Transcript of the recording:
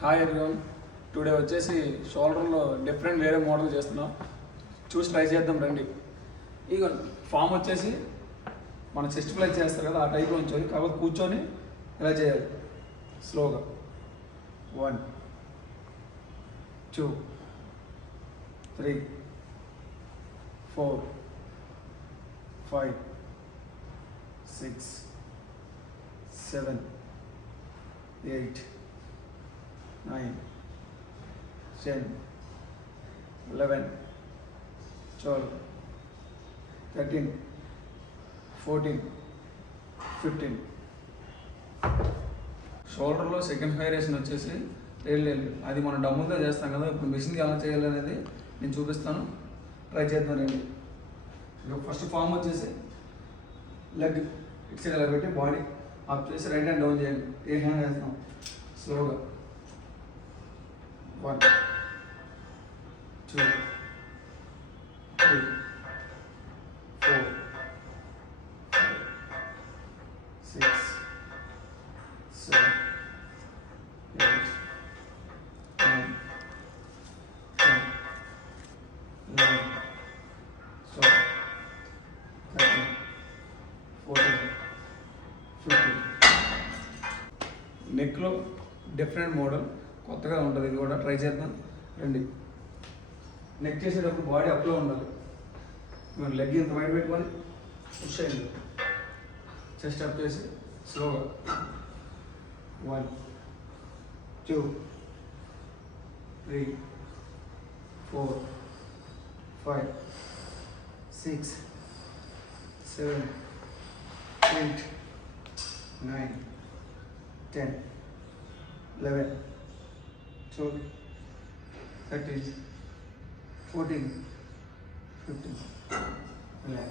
Hi everyone. Today వచ్చేసి షోల్డర్లో డిఫరెంట్ వేరే మోడల్ చేస్తున్నాం. చూసి ట్రై చేద్దాం రండి. ఇక ఫామ్ వచ్చేసి మన చెస్ట్ ప్లై చేస్తారు కదా, ఆ టైప్లో ఉంచుకొని కాబట్టి కూర్చొని ఇలా చేయాలి. స్లోగా 1 2 3 4 5 6 7 8 9 10 11 12 13 14 15. షోల్డర్లో సెకండ్ వేరియేషన్ వచ్చేసి లేదు, అది మనం డమ్ములతో చేస్తాం కదా. ఇప్పుడు మిషన్కి ఎలా చేయాలి అనేది నేను చూపిస్తాను, ట్రై చేద్దాం రండి. ఫస్ట్ ఫామ్ వచ్చేసి లెగ్ ఇటు సైడ్ ఇలా పెట్టి బాడీ అప్ చేసి రైట్ హ్యాండ్ డౌన్ చేయండి. ఏ హ్యాండ్ వేస్తాం స్లోగా 1 2 3 4 6 7 8 9 10 11 12 13 14 15. నెక్లో డిఫరెంట్ మోడల్ కొత్తగా ఉంటుంది, ఇది కూడా ట్రై చేద్దాం రండి. నెక్ చేసేటప్పుడు బాడీ అప్లో ఉండాలి. మీరు లెగ్ ఇంత బయట పెట్టుకొని పుష్ అయ్యింది, చెస్ట్ అప్ చేసి స్లోగా 1 2 3 4 5 6 7 8 9 10 11 12 13 14 15. Relax.